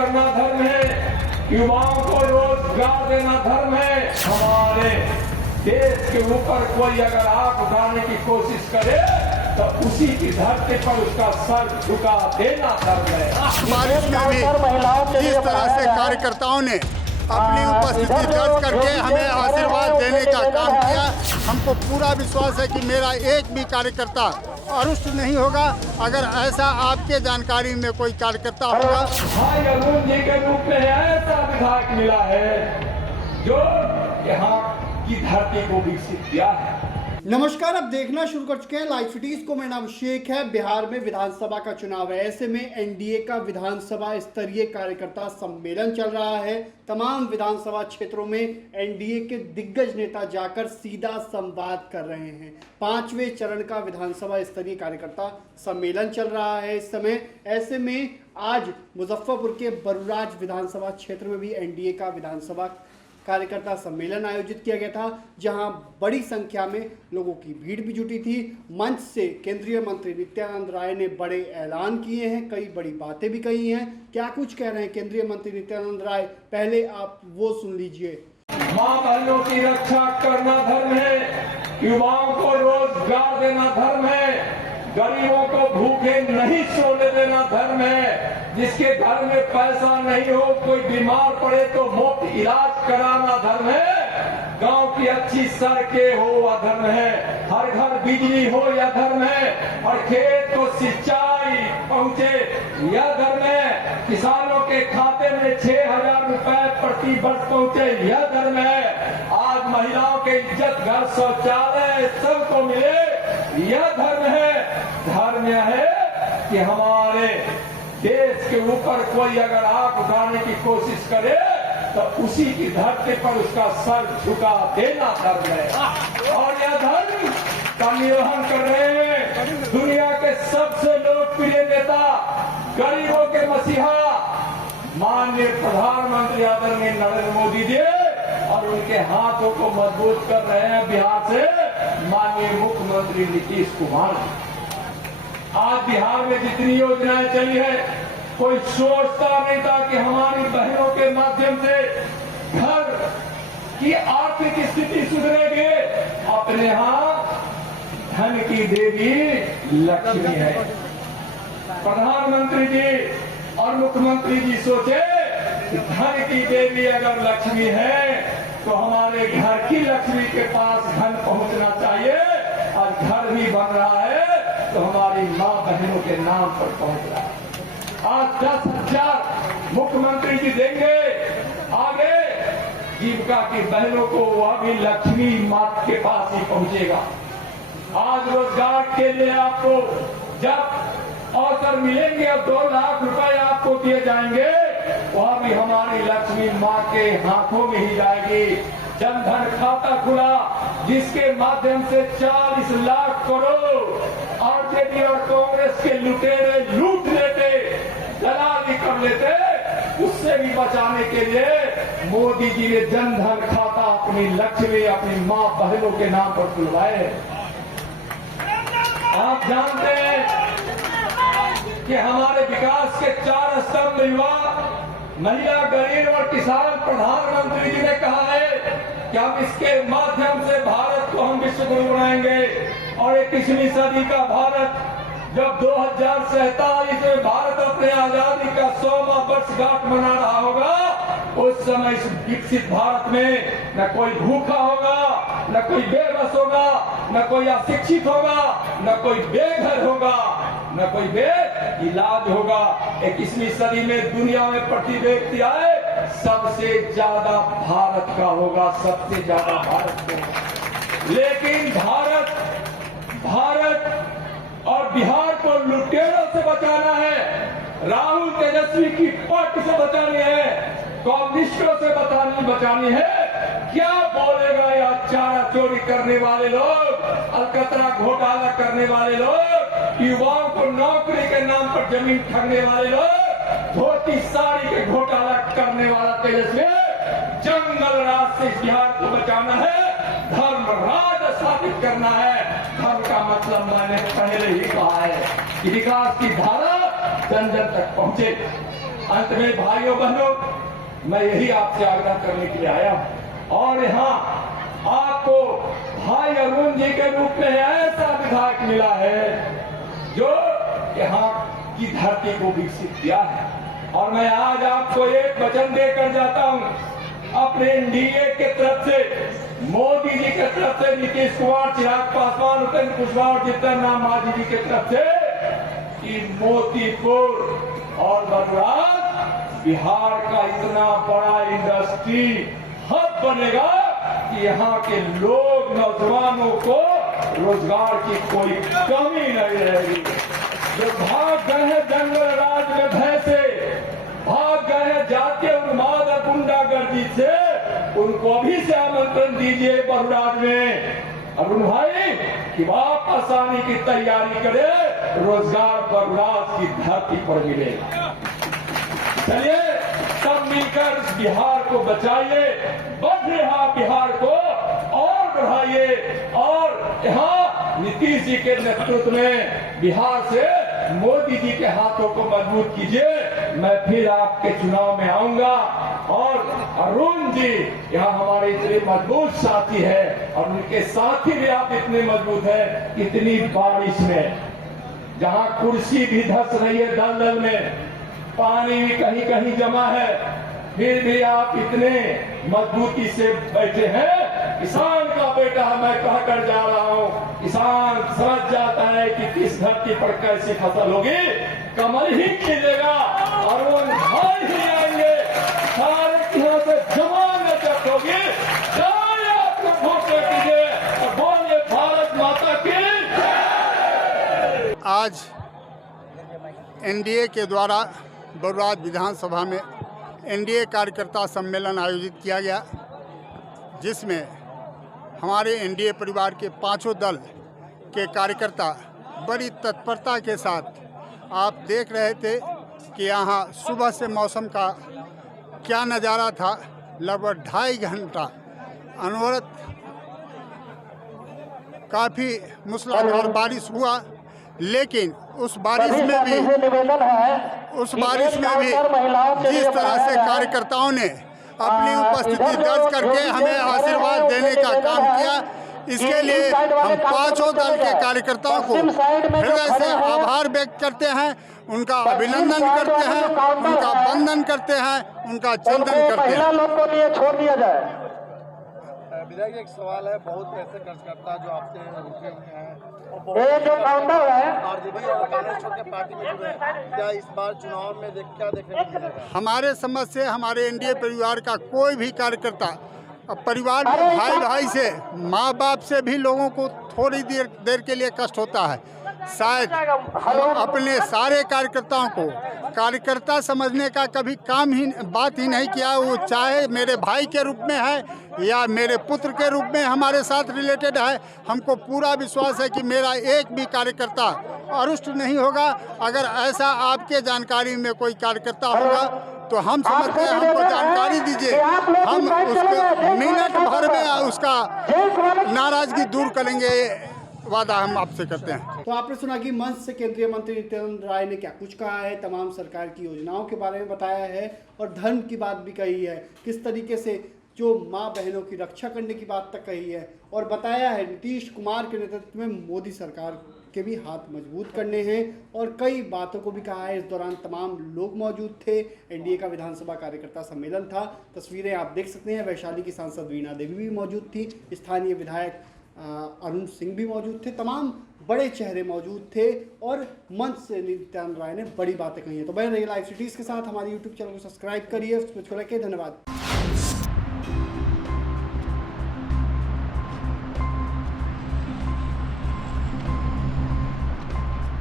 करना धर्म है, युवाओं को रोजगार देना धर्म है। हमारे देश के ऊपर कोई अगर आंख उठाने की कोशिश करे तो उसी की धरती पर उसका सर झुका देना धर्म है। बारिश में भी इस तरह से कार्यकर्ताओं ने अपनी उपस्थिति दर्ज करके हमें आशीर्वाद देने का काम किया। हमको पूरा विश्वास है कि मेरा एक भी कार्यकर्ता अरुष्ट नहीं होगा। अगर ऐसा आपके जानकारी में कोई कार्यकर्ता होगा, भाई अरुण जी के रूप में ऐसा विधायक मिला है जो यहाँ की धरती को विकसित किया है। नमस्कार, अब देखना शुरू कर चुके हैं लाइव सिटीज को। मेरा नाम अभिषेक है। बिहार में विधानसभा का चुनाव है। ऐसे में एनडीए का विधानसभा स्तरीय कार्यकर्ता सम्मेलन चल रहा है। तमाम विधानसभा क्षेत्रों में एनडीए के दिग्गज नेता जाकर सीधा संवाद कर रहे हैं। 5वें चरण का विधानसभा स्तरीय कार्यकर्ता सम्मेलन चल रहा है इस समय। ऐसे में आज मुजफ्फरपुर के बरुराज विधानसभा क्षेत्र में भी एनडीए का विधानसभा कार्यकर्ता सम्मेलन आयोजित किया गया था, जहां बड़ी संख्या में लोगों की भीड़ भी जुटी थी। मंच से केंद्रीय मंत्री नित्यानंद राय ने बड़े ऐलान किए हैं, कई बड़ी बातें भी कही हैं। क्या कुछ कह रहे हैं केंद्रीय मंत्री नित्यानंद राय, पहले आप वो सुन लीजिए। माँ बहनों की रक्षा करना धर्म है, युवाओं को रोजगार देना धर्म है, गरीबों को भूखे नहीं सोने देना धर्म है, जिसके घर में पैसा नहीं हो, कोई बीमार पड़े तो मुफ्त इलाज कराना धर्म है, गांव की अच्छी सड़कें हो वह धर्म है, हर घर बिजली हो यह धर्म है, और खेत को सिंचाई पहुंचे यह धर्म है, किसानों के खाते में 6,000 रुपए प्रति वर्ष पहुंचे यह धर्म है, आज महिलाओं के इज्जत घर शौचालय सबको मिले यह धर्म है। धर्म यह है कि हमारे देश के ऊपर कोई अगर आंख उठाने की कोशिश करे तो उसी की धरती पर उसका सर झुका देना धर्म है। और यह धर्म का निर्वहन कर रहे हैं दुनिया के सबसे लोकप्रिय नेता, गरीबों के मसीहा, माननीय प्रधानमंत्री आदरणीय नरेंद्र मोदी जी, और उनके हाथों को मजबूत कर रहे हैं बिहार से माननीय मुख्यमंत्री नीतीश कुमार जी। आज बिहार में जितनी योजनाएं चली है, कोई सोचता नहीं था कि हमारी बहनों के माध्यम से घर की आर्थिक स्थिति सुधरेगी। अपने यहाँ धन की देवी लक्ष्मी है। प्रधानमंत्री जी और मुख्यमंत्री जी सोचे कि धन की देवी अगर लक्ष्मी है तो हमारे घर की लक्ष्मी के पास धन पहुंचना चाहिए, और घर भी बन रहा है तो हमारी माँ बहनों के नाम पर पहुंच रहा है। आज 10,000 मुख्यमंत्री जी देंगे आगे जीविका की बहनों को, वह भी लक्ष्मी माँ के पास ही पहुंचेगा। आज रोजगार के लिए आपको जब अवसर मिलेंगे और 2 लाख रुपए आपको दिए जाएंगे, वह भी हमारी लक्ष्मी माँ के हाथों में ही जाएगी। जनधन खाता खुला, जिसके माध्यम से 40 लाख करोड़ आरजेडी और कांग्रेस के लुटेरे लूट लेते, दलाली कर लेते, उससे भी बचाने के लिए मोदी जी ने जनधन खाता अपनी लक्ष्मी, अपनी माँ बहनों के नाम पर खुलवाए। आप जानते हैं कि हमारे विकास के 4 स्तंभ युवा, महिला, गरीब और किसान, प्रधानमंत्री जी ने कहा है कि हम इसके माध्यम से भारत को हम विश्व गुरु बनाएंगे। और 21वीं सदी का भारत जब 2047 में भारत अपने आजादी का 100वां वर्षगांठ मना रहा होगा, उस समय इस विकसित भारत में न कोई भूखा होगा, न कोई बेबस होगा, न कोई अशिक्षित होगा, न कोई बेघर होगा, न कोई बेइलाज होगा। 21वीं सदी में दुनिया में प्रति व्यक्ति आए सबसे ज्यादा भारत का होगा, सबसे ज्यादा भारत का होगा। लेकिन भारत और बिहार को लुटेरों से बचाना है, राहुल तेजस्वी की पट से बचानी है, कम्युनिस्टों से बचानी है। क्या बोलेगा यह चारा चोरी करने वाले लोग, अलकतरा घोटाला करने वाले लोग, युवाओं को नौकरी के नाम पर जमीन ठगने वाले लोग, धोती साड़ी के घोटाला करने वाला तेजस्वी। जंगल राज से बिहार को बचाना है, धर्म राज स्थापित करना है। धर्म का मतलब मैंने पहले ही कहा है कि विकास की धारा जन जन तक पहुंचे। अंत में भाइयों बहनों, मैं यही आपसे आग्रह करने के लिए आया हूं और यहाँ आपको भाई अरुण जी के रूप में ऐसा विधायक मिला है जो यहाँ की धरती को विकसित किया है। और मैं आज आपको एक वचन देकर जाता हूँ अपने एनडीए के तरफ से, मोदी जी के तरफ से, नीतीश कुमार, चिराग पासवान, उपेंद्र कुशवाहा और जितन राम मांझी जी के तरफ से कि मोतीपुर और बलराज बिहार का इतना बड़ा इंडस्ट्री हब बनेगा कि यहाँ के लोग, नौजवानों को रोजगार की कोई कमी नहीं रहेगी। जो भाग गए हैं जंगल राज में भय से, भाग गए हैं जातीय उन्माद और गुंडागर्दी से, उनको अभी से आमंत्रण दीजिए बलराज में अरुण भाई कि वापस आने की तैयारी करे, रोजगार बलराज की धरती पर मिलेगा। चलिए सब मिलकर इस बिहार को बचाइए, बढ़ रहा बिहार को और बढ़ाइए और यहाँ नीतीश जी के नेतृत्व में बिहार से मोदी जी के हाथों को मजबूत कीजिए। मैं फिर आपके चुनाव में आऊंगा और अरुण जी यहाँ हमारे इतने मजबूत साथी है और उनके साथी भी आप इतने मजबूत हैं, इतनी बारिश में जहाँ कुर्सी भी धस रही है दलदल में, पानी भी कहीं कहीं जमा है, फिर भी आप इतने मजबूती से बैठे हैं। किसान का बेटा मैं कहकर जा रहा हूँ, किसान समझ जाता है कि किस धरती पर कैसी फसल होगी, कमल ही खिलेगा और वो भाई ही आएंगे, सारे यहाँ से जमानत होगी। चाहे आपको वोट दीजिए और बोलिए भारत माता की। आज एनडीए के द्वारा बलराज विधानसभा में एनडीए कार्यकर्ता सम्मेलन आयोजित किया गया, जिसमें हमारे एनडीए परिवार के पांचों दल के कार्यकर्ता बड़ी तत्परता के साथ, आप देख रहे थे कि यहाँ सुबह से मौसम का क्या नज़ारा था। लगभग 2.5 घंटा अनवरत काफ़ी मूसलाधार बारिश हुआ, लेकिन उस बारिश में भी जिस तरह से कार्यकर्ताओं ने अपनी उपस्थिति दर्ज करके हमें आशीर्वाद देने का काम किया, इसके लिए हम पांचों दल के कार्यकर्ताओं को हृदय से आभार व्यक्त करते हैं, उनका अभिनंदन करते हैं, उनका वंदन करते हैं, उनका चंदन करते हैं। विधायक एक सवाल है, बहुत पैसे खर्च करता जो आपसे रुके हुए हैं और जो काउंटर है आरजेडी और कांग्रेस छोड़ के पार्टी में जुड़े हैं, क्या इस बार चुनाव में क्या देखने को मिलेगा? हमारे समझ से हमारे एनडीए परिवार का कोई भी कार्यकर्ता परिवार में भाई भाई से, माँ बाप से भी लोगों को थोड़ी देर के लिए कष्ट होता है। शायद अपने सारे कार्यकर्ताओं को कार्यकर्ता समझने का कभी बात ही नहीं किया, वो चाहे मेरे भाई के रूप में है या मेरे पुत्र के रूप में हमारे साथ रिलेटेड है। हमको पूरा विश्वास है कि मेरा एक भी कार्यकर्ता अरुष्ट नहीं होगा। अगर ऐसा आपके जानकारी में कोई कार्यकर्ता होगा तो हम समझते हैं, हमको जानकारी दीजिए, हम उसको मिनट भर में उसका नाराजगी दूर करेंगे, वादा हम आपसे करते हैं। तो आपने सुना कि मंच से केंद्रीय मंत्री नित्यानंद राय ने क्या कुछ कहा है, तमाम सरकार की योजनाओं के बारे में बताया है और धर्म की बात भी कही है, किस तरीके से जो माँ बहनों की रक्षा करने की बात तक कही है और बताया है नीतीश कुमार के नेतृत्व में मोदी सरकार के भी हाथ मजबूत करने हैं और कई बातों को भी कहा है। इस दौरान तमाम लोग मौजूद थे। एनडीए का विधानसभा कार्यकर्ता सम्मेलन था। तस्वीरें आप देख सकते हैं। वैशाली की सांसद वीणा देवी भी मौजूद थी, स्थानीय विधायक अरुण सिंह भी मौजूद थे, तमाम बड़े चेहरे मौजूद थे और मंच से नित्यानंद राय ने बड़ी बातें कही हैं। तो बने रहिए लाइव सिटीज़ के साथ, हमारे यूट्यूब चैनल को सब्सक्राइब करिए, उस पर धन्यवाद।